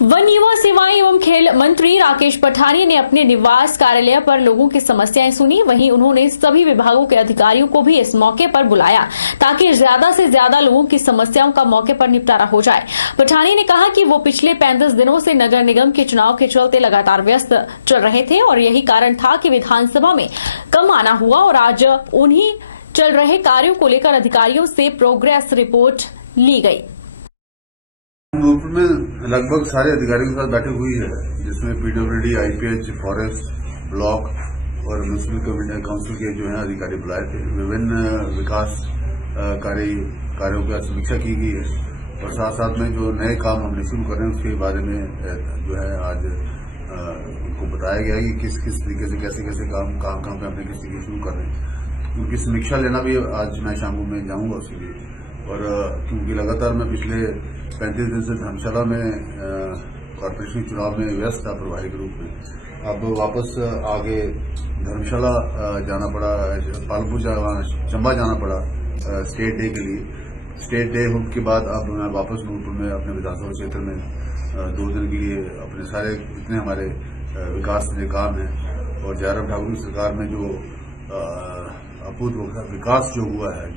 One युवा सेवाएं एवं खेल मंत्री राकेश पठानिया ने अपने निवास कार्यालय पर लोगों की समस्याएं सुनी। वहीं उन्होंने सभी विभागों के अधिकारियों को भी इस मौके पर बुलाया ताकि ज्यादा से ज्यादा लोगों की समस्याओं का मौके पर निपटारा हो जाए। पठानिया ने कहा कि वो पिछले 35 दिनों से नगर निगम के चुनाव के चलते लगातार व्यस्त चल रहे थे और यही कारण था कि विधानसभा में कम आना हुआ और आज उन्हीं चल रहे कार्यों को लेकर अधिकारियों से प्रोग्रेस रिपोर्ट ली गई। नूरपुर में लगभग सारे अधिकारियों के साथ बैठक हुई है, जिसमें पीडब्ल्यूडी, आईपीएच, फॉरेस्ट, ब्लॉक और म्युनिसिपल काउंसिल के जो है अधिकारी बुलाए थे। विभिन्न विकास कार्यों की समीक्षा की गई है और साथ साथ में जो नए काम हमने शुरू कर रहे हैं उसके बारे में जो है आज उनको बताया गया कि किस किस तरीके से कैसे काम पे हमने किस तरीके शुरू कर रहे हैं। उनकी समीक्षा लेना भी आज मैं शाम को मैं जाऊंगा उसके लिए। और क्योंकि लगातार मैं पिछले 35 दिन से धर्मशाला में कॉर्पोरेशन चुनाव में व्यस्त था प्रभारी के रूप में, अब वापस आगे धर्मशाला जाना पड़ा, पालमपुर चंबा जाना पड़ा स्टेट डे के लिए। स्टेट डे के बाद अब मैं वापस नूरपुर में अपने विधानसभा क्षेत्र में 2 दिन के लिए अपने सारे जितने हमारे विकास के काम हैं और जयराम ठाकुर की सरकार में जो अभूतपूर्व विकास जो हुआ है,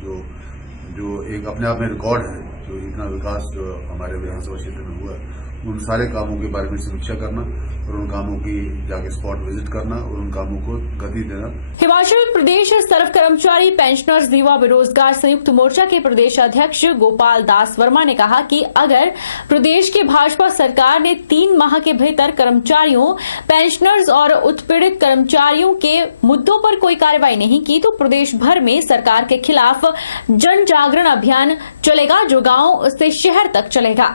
जो एक अपने आप में रिकॉर्ड है, जो इतना विकास जो हमारे विधानसभा क्षेत्र में हुआ, उन सारे कामों के बारे में समीक्षा करना और उन कामों की जाके स्पॉट विजिट करना और उन कामों को गति देना। हिमाचल प्रदेश सर्व कर्मचारी पेंशनर्स युवा बेरोजगार संयुक्त मोर्चा के प्रदेश अध्यक्ष गोपाल दास वर्मा ने कहा कि अगर प्रदेश की भाजपा सरकार ने 3 माह के भीतर कर्मचारियों, पेंशनर्स और उत्पीड़ित कर्मचारियों के मुद्दों पर कोई कार्रवाई नहीं की तो प्रदेश भर में सरकार के खिलाफ जन जागरण अभियान चलेगा, जो गांव से शहर तक चलेगा।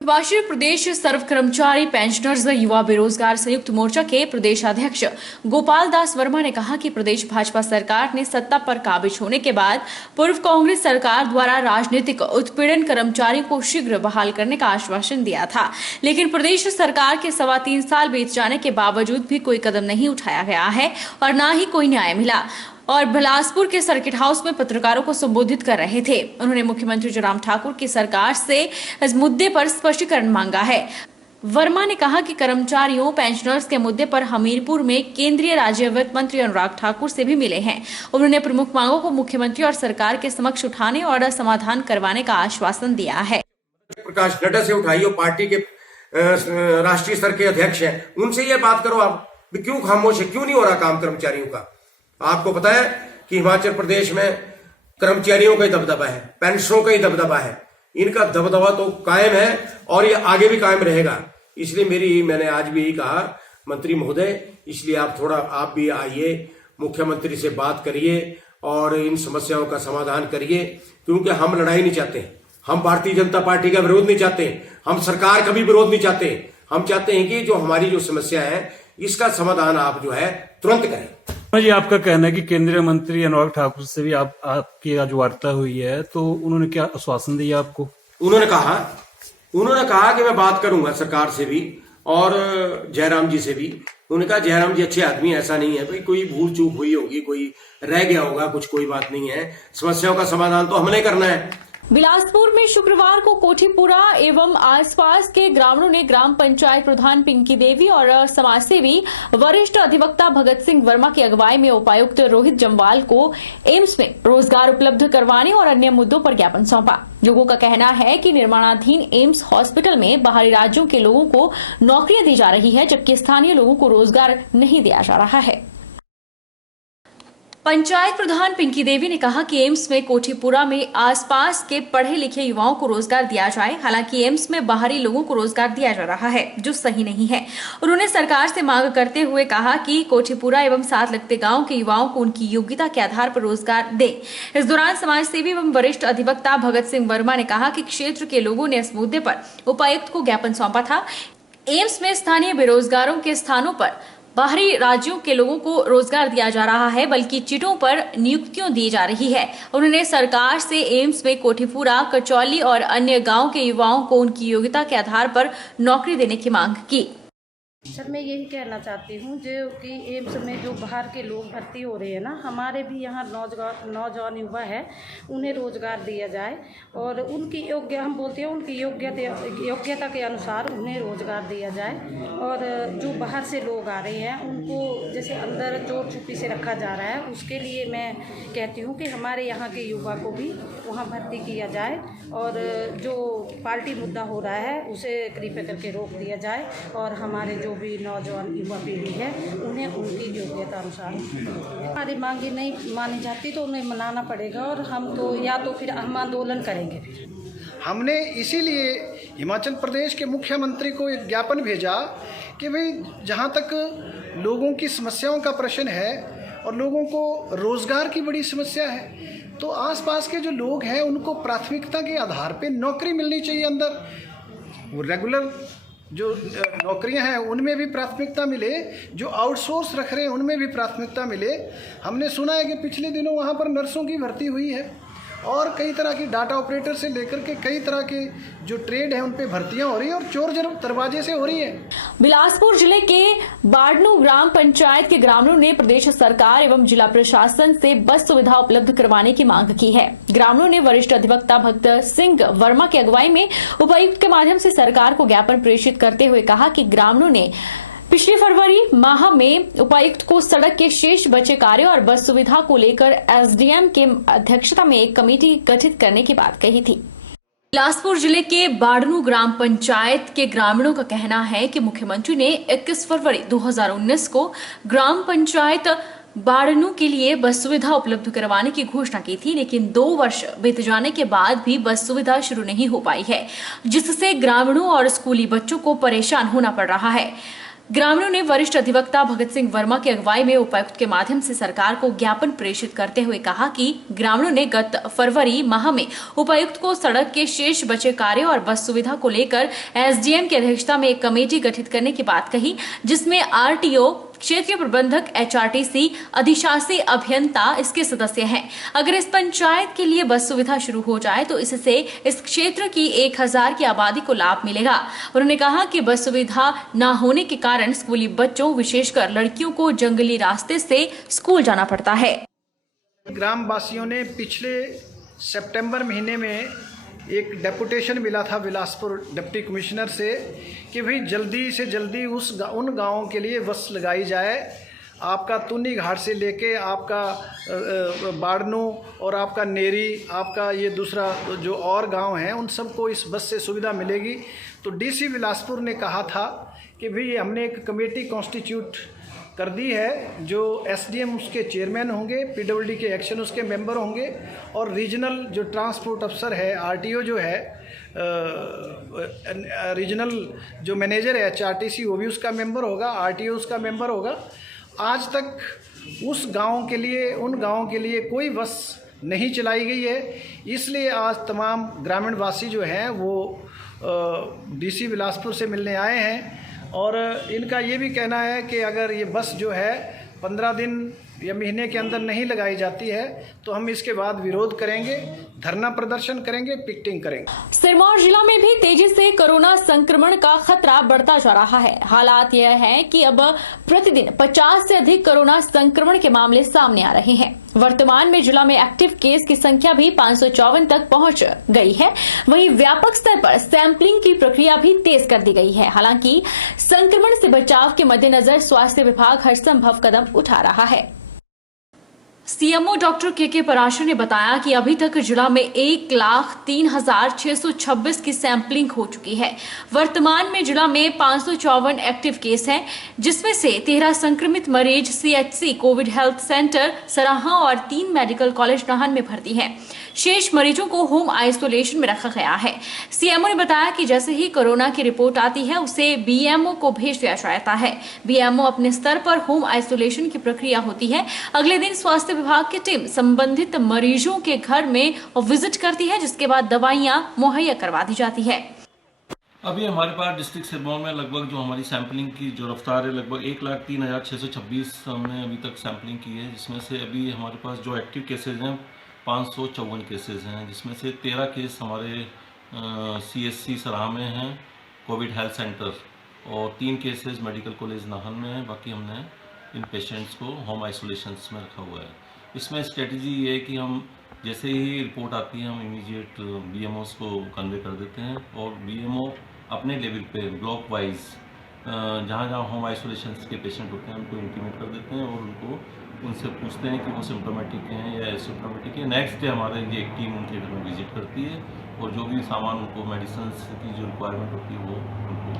हिमाचल प्रदेश सर्व कर्मचारी पेंशनर्स युवा बेरोजगार संयुक्त मोर्चा के प्रदेश अध्यक्ष गोपाल दास वर्मा ने कहा कि प्रदेश भाजपा सरकार ने सत्ता पर काबिज होने के बाद पूर्व कांग्रेस सरकार द्वारा राजनीतिक उत्पीड़न कर्मचारियों को शीघ्र बहाल करने का आश्वासन दिया था, लेकिन प्रदेश सरकार के 3.25 साल बीत जाने के बावजूद भी कोई कदम नहीं उठाया गया है और न ही कोई न्याय मिला। और बिलासपुर के सर्किट हाउस में पत्रकारों को संबोधित कर रहे थे। उन्होंने मुख्यमंत्री जयराम ठाकुर की सरकार से इस मुद्दे पर स्पष्टीकरण मांगा है। वर्मा ने कहा कि कर्मचारियों, पेंशनर्स के मुद्दे पर हमीरपुर में केंद्रीय राज्य वित्त मंत्री अनुराग ठाकुर से भी मिले हैं। उन्होंने प्रमुख मांगों को मुख्यमंत्री और सरकार के समक्ष उठाने और समाधान करवाने का आश्वासन दिया है। प्रकाश नड्डा से उठाइए, पार्टी के राष्ट्रीय स्तर के अध्यक्ष हैं, उनसे ये बात करो आप क्यों खामोश है, क्यों नहीं हो रहा काम कर्मचारियों का। आपको पता है कि हिमाचल प्रदेश में कर्मचारियों का ही दबदबा है, पेंशनरों का ही दबदबा है। इनका दबदबा तो कायम है और ये आगे भी कायम रहेगा। इसलिए मैंने आज भी यही कहा, मंत्री महोदय, इसलिए आप भी आइए, मुख्यमंत्री से बात करिए और इन समस्याओं का समाधान करिए, क्योंकि हम लड़ाई नहीं चाहते, हम भारतीय जनता पार्टी का विरोध नहीं चाहते, हम सरकार का भी विरोध नहीं चाहते। हम चाहते हैं कि जो हमारी जो समस्या है इसका समाधान आप जो है तुरंत करें। जी, आपका कहना है कि केंद्रीय मंत्री अनुराग ठाकुर से भी आपकी आज वार्ता हुई है, तो उन्होंने क्या आश्वासन दिया आपको? उन्होंने कहा कि मैं बात करूंगा सरकार से भी और जयराम जी से भी। उन्होंने कहा जयराम जी अच्छे आदमी, ऐसा नहीं है भाई कोई भूल चूक हुई होगी, कोई रह गया होगा कुछ, कोई बात नहीं है, समस्याओं का समाधान तो हमने करना है। बिलासपुर में शुक्रवार को कोठीपुरा एवं आसपास के ग्रामीणों ने ग्राम पंचायत प्रधान पिंकी देवी और समाजसेवी वरिष्ठ अधिवक्ता भगत सिंह वर्मा की अगुवाई में उपायुक्त रोहित जम्वाल को एम्स में रोजगार उपलब्ध करवाने और अन्य मुद्दों पर ज्ञापन सौंपा। लोगों का कहना है कि निर्माणाधीन एम्स हॉस्पिटल में बाहरी राज्यों के लोगों को नौकरियां दी जा रही है, जबकि स्थानीय लोगों को रोजगार नहीं दिया जा रहा है। पंचायत प्रधान पिंकी देवी ने कहा कि एम्स में कोठीपुरा में आसपास के पढ़े लिखे युवाओं को रोजगार दिया जाए। हालांकि एम्स में बाहरी लोगों को रोजगार दिया जा रहा है, जो सही नहीं है। उन्होंने सरकार से मांग करते हुए कहा कि कोठीपुरा एवं साथ लगते गांव के युवाओं को उनकी योग्यता के आधार पर रोजगार दे। इस दौरान समाजसेवी एवं वरिष्ठ अधिवक्ता भगत सिंह वर्मा ने कहा कि क्षेत्र के लोगों ने इस मुद्दे पर उपायुक्त को ज्ञापन सौंपा था। एम्स में स्थानीय बेरोजगारों के स्थानों पर बाहरी राज्यों के लोगों को रोजगार दिया जा रहा है, बल्कि चिटों पर नियुक्तियां दी जा रही है। उन्होंने सरकार से एम्स में कोठीपुरा, कचौली और अन्य गांव के युवाओं को उनकी योग्यता के आधार पर नौकरी देने की मांग की। सर मैं यही कहना चाहती हूँ जो कि एम्स में जो बाहर के लोग भर्ती हो रहे हैं ना, हमारे भी यहाँ नौजवान युवा है, उन्हें रोज़गार दिया जाए और उनकी हम बोलते हैं उनकी योग्यता के अनुसार उन्हें रोज़गार दिया जाए। और जो बाहर से लोग आ रहे हैं उनको जैसे अंदर चोर छुपी से रखा जा रहा है, उसके लिए मैं कहती हूँ कि हमारे यहाँ के युवा को भी वहाँ भर्ती किया जाए और जो पार्टी मुद्दा हो रहा है उसे कृपया करके रोक दिया जाए और हमारे जो भी नौजवान युवा पीढ़ी है उन्हें उनकी योग्यता अनुसार हमारी मांगी नहीं मानी जाती तो उन्हें मनाना पड़ेगा और हम तो या तो फिर हम आंदोलन करेंगे। हमने इसीलिए हिमाचल प्रदेश के मुख्यमंत्री को एक ज्ञापन भेजा कि भाई जहाँ तक लोगों की समस्याओं का प्रश्न है और लोगों को रोज़गार की बड़ी समस्या है तो आसपास के जो लोग हैं उनको प्राथमिकता के आधार पे नौकरी मिलनी चाहिए। अंदर वो रेगुलर जो नौकरियां हैं उनमें भी प्राथमिकता मिले, जो आउटसोर्स रख रहे हैं उनमें भी प्राथमिकता मिले। हमने सुना है कि पिछले दिनों वहाँ पर नर्सों की भर्ती हुई है और कई तरह की डाटा ऑपरेटर से लेकर के कई तरह के जो ट्रेड है उन पे भर्तियां हो रही है और चोर दरवाजे से हो रही है। बिलासपुर जिले के बाड़नू ग्राम पंचायत के ग्रामीणों ने प्रदेश सरकार एवं जिला प्रशासन से बस सुविधा उपलब्ध करवाने की मांग की है। ग्रामीणों ने वरिष्ठ अधिवक्ता भगत सिंह वर्मा की अगुवाई में उपायुक्त के माध्यम से सरकार को ज्ञापन प्रेषित करते हुए कहा कि ग्रामीणों ने पिछले फरवरी माह में उपायुक्त को सड़क के शेष बचे कार्य और बस सुविधा को लेकर एसडीएम के अध्यक्षता में एक कमेटी गठित करने की बात कही थी। बिलासपुर जिले के बाड़नू ग्राम पंचायत के ग्रामीणों का कहना है कि मुख्यमंत्री ने 21 फरवरी 2019 को ग्राम पंचायत बाड़नू के लिए बस सुविधा उपलब्ध करवाने की घोषणा की थी, लेकिन 2 वर्ष बीत जाने के बाद भी बस सुविधा शुरू नहीं हो पाई है, जिससे ग्रामीणों और स्कूली बच्चों को परेशान होना पड़ रहा है। ग्रामीणों ने वरिष्ठ अधिवक्ता भगत सिंह वर्मा की अगुवाई में उपायुक्त के माध्यम से सरकार को ज्ञापन प्रेषित करते हुए कहा कि ग्रामीणों ने गत फरवरी माह में उपायुक्त को सड़क के शेष बचे कार्य और बस सुविधा को लेकर एसडीएम की अध्यक्षता में एक कमेटी गठित करने की बात कही, जिसमें आरटीओ, क्षेत्रीय प्रबंधक, एचआरटीसी, अधिशासी अभियंता इसके सदस्य हैं। अगर इस पंचायत के लिए बस सुविधा शुरू हो जाए तो इससे इस क्षेत्र की 1000 की आबादी को लाभ मिलेगा। उन्होंने कहा कि बस सुविधा न होने के कारण स्कूली बच्चों, विशेषकर लड़कियों को जंगली रास्ते से स्कूल जाना पड़ता है। ग्राम वासियों ने पिछले सितंबर महीने में एक डेपुटेशन मिला था बिलासपुर डिप्टी कमिश्नर से कि भाई जल्दी से जल्दी उन गाँवों के लिए बस लगाई जाए। आपका तुन्नी घाट से लेके आपका बाड़नू और आपका नेरी, आपका ये दूसरा जो और गांव हैं उन सबको इस बस से सुविधा मिलेगी। तो डीसी बिलासपुर ने कहा था कि भाई हमने एक कमेटी कॉन्स्टिट्यूट कर दी है, जो एसडीएम उसके चेयरमैन होंगे, पीडब्ल्यूडी के एक्शन उसके मेंबर होंगे और रीजनल जो ट्रांसपोर्ट अफसर है, आरटीओ जो है, रीजनल जो मैनेजर है एचआरटीसी वो भी उसका मेंबर होगा, आरटीओ उसका मेंबर होगा। आज तक उस गांव के लिए, उन गांवों के लिए कोई बस नहीं चलाई गई है। इसलिए आज तमाम ग्रामीण वासी जो हैं वो डीसी बिलासपुर से मिलने आए हैं और इनका ये भी कहना है कि अगर ये बस जो है 15 दिन या महीने के अंदर नहीं लगाई जाती है तो हम इसके बाद विरोध करेंगे, धरना प्रदर्शन करेंगे, पिकेटिंग करेंगे। सिरमौर जिला में भी तेजी से कोरोना संक्रमण का खतरा बढ़ता जा रहा है। हालात यह है कि अब प्रतिदिन 50 से अधिक कोरोना संक्रमण के मामले सामने आ रहे हैं। वर्तमान में जिला में एक्टिव केस की संख्या भी 554 तक पहुंच गई है। वहीं व्यापक स्तर पर सैंपलिंग की प्रक्रिया भी तेज कर दी गई है। हालांकि संक्रमण से बचाव के मद्देनजर स्वास्थ्य विभाग हर संभव कदम उठा रहा है। सीएमओ डॉक्टर के पराशर ने बताया कि अभी तक जिला में 1,03,626 की सैंपलिंग हो चुकी है। वर्तमान में जिला में 554 एक्टिव केस हैं, जिसमें से 13 संक्रमित मरीज सीएचसी कोविड हेल्थ सेंटर सराहा और 3 मेडिकल कॉलेज नाहन में भर्ती हैं। शेष मरीजों को होम आइसोलेशन में रखा गया है। सीएमओ ने बताया कि जैसे ही कोरोना की रिपोर्ट आती है उसे बीएमओ को भेज दिया जाता है। बीएमओ अपने स्तर पर होम आइसोलेशन की प्रक्रिया होती है। अगले दिन स्वास्थ्य विभाग की टीम संबंधित मरीजों के घर में विजिट करती है, जिसके बाद दवाइयां मुहैया करवा दी जाती है। अभी हमारे पास डिस्ट्रिक्ट सिरमौर में लगभग जो हमारी सैंपलिंग की जो रफ्तार है लगभग 1,03,626 हमने अभी तक सैंपलिंग की है, जिसमें से अभी हमारे पास जो एक्टिव केसेज हैं 554 केसेज हैं, जिसमें से 13 केस हमारे सीएचसी सराहा में हैं कोविड हेल्थ सेंटर और 3 केसेस मेडिकल कॉलेज नाहन में है। बाकी हमने इन पेशेंट्स को होम आइसोलेशंस में रखा हुआ है। इसमें स्ट्रेटजी ये है कि हम जैसे ही रिपोर्ट आती है हम इमीडिएट BMOs को कन्वे कर देते हैं और BMO अपने लेवल पे ब्लॉक वाइज जहाँ जहाँ होम आइसोलेशन के पेशेंट होते हैं उनको इंटीमेट कर देते हैं और उनसे पूछते हैं कि वो सिम्टोमेटिक हैं या एसिम्टोमेटिक है। नेक्स्ट डे हमारे ये एक टीम उनके घर में विजिट करती है और जो भी सामान उनको मेडिसिन की जो रिक्वायरमेंट होती है वो उनको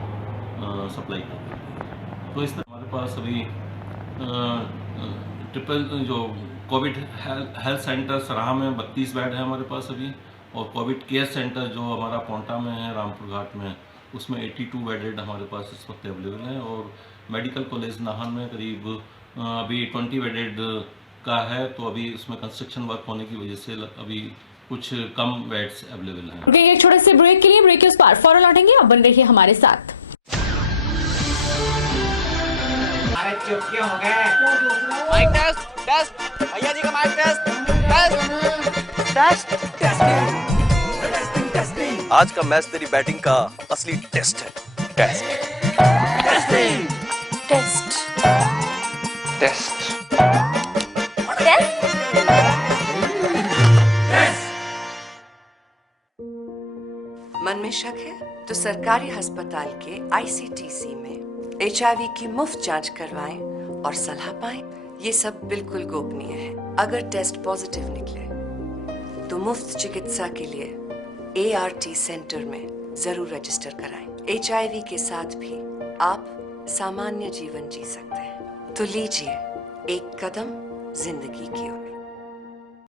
सप्लाई करती है। तो इस तरह हमारे पास अभी ट्रिपल जो कोविड हेल्थ सेंटर सराहा में 32 बेड है हमारे पास अभी, और कोविड केयर सेंटर जो हमारा पोंटा में है रामपुर घाट में उसमें 82 बेडेड हमारे पास इस वक्त अवेलेबल है, और मेडिकल कॉलेज नाहन में करीब अभी 20 बेडेड का है। तो अभी उसमें कंस्ट्रक्शन वर्क होने की वजह से अभी कुछ कम बेड्स अवेलेबल हैं। रुकिए एक छोटे से ब्रेक के लिए, ब्रेक के उस पार फौरन लौटेंगे, अब बन रहिए हमारे साथ। माइक टेस्ट भैया जी का माइक टेस्ट आज का मैच तेरी बैटिंग का असली टेस्ट है। टेस्ट मन में शक है तो सरकारी अस्पताल के ICTC में HIV की मुफ्त जांच करवाएं और सलाह पाएं। ये सब बिल्कुल गोपनीय है। अगर टेस्ट पॉजिटिव निकले तो मुफ्त चिकित्सा के लिए ART सेंटर में जरूर रजिस्टर कराएं। HIV के साथ भी आप सामान्य जीवन जी सकते हैं। तो लीजिए एक कदम जिंदगी की ओर।